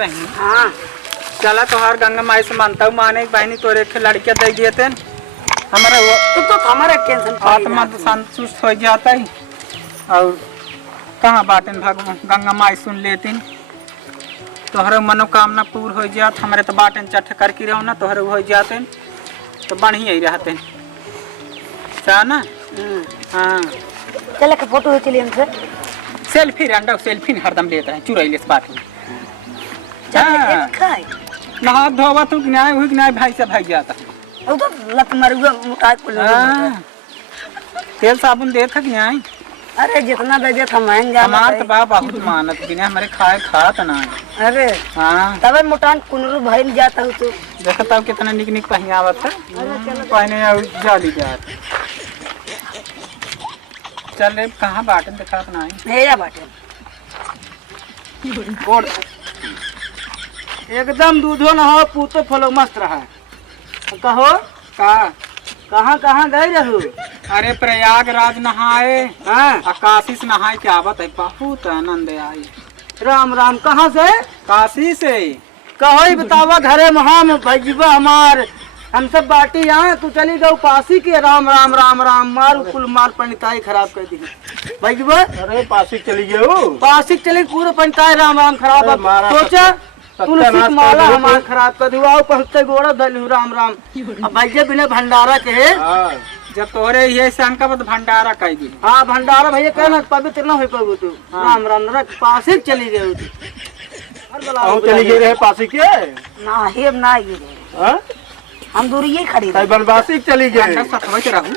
बहनी। हाँ चला तोहार गंगा माई से मानता हूँ, माने बहनी तोरे के लड़के दे दिए थे हमारा तो हमारा टेंशन आत्मा तो संतुष्ट हो जाता ही। और कहाँ बाटन भगवान गंगा माई सुन लेती तोहरे मनोकामना पूर्ण हो जात। हमारे तो बाटन चट करके रहो ना तोहरे हो जाते तो बढ़िया ही रहते चाह ना। हाँ चल के फोटो चलिए हमसे। सेल्फी रंडा सेल्फी हरदम लेता है चुराइले से बात में। नहा धोवा तू न्याय हुई न्याय भाई से भाई जाता वो तो लत मरुआ मुका को ले। तेल साबुन देत है न्याय। अरे जितना दे दे थमाएं जा हमार तो बा बहुत मानत बिना हमारे खाए खात ना। अरे हाँ तबे मोटान कुनरू भइल जाता हूं तो देखता हूँ कितना निक निक पहियावत है पहने और जाली जात। चल रे कहाँ बाटन दिखा ना भेजा बाटे और एकदम दूधो न हो पूतो फलो मस्त रहा। कहो का कहाँ गए रहू? अरे प्रयागराज नहाए हाँ काशी से नहाए के आवत है बहुत आनंद आई। राम राम कहाँ से? काशी से। कहो ही बतावा घरे महाम भजबा हमार हम सब बाटी यहाँ तू चली गऊ पासी के। राम राम राम राम मार कुल मार पंडिताई खराब कर दी भजबा। अरे पासी चली गए पासी चली पूरा पंडिताई राम राम खराब। अरे मारा सोचा तुलसी सत्यानाश की माला कर दो हमार खराब कर दिया आओ पहुँचते गोड़ा धलू राम राम। अब भैया बिना भंडारा के है। हाँ जब तोरे ये शंकर भंडारा कह दी। हाँ भंडारा भैया कहना पवित्र न हो पाबू तू। राम राम पासी चली गए चली गई रहे पासी के ना हेब ना ये हाँ? हम दूरी ही खड़ी बनवासी चली गई। सतवत रहू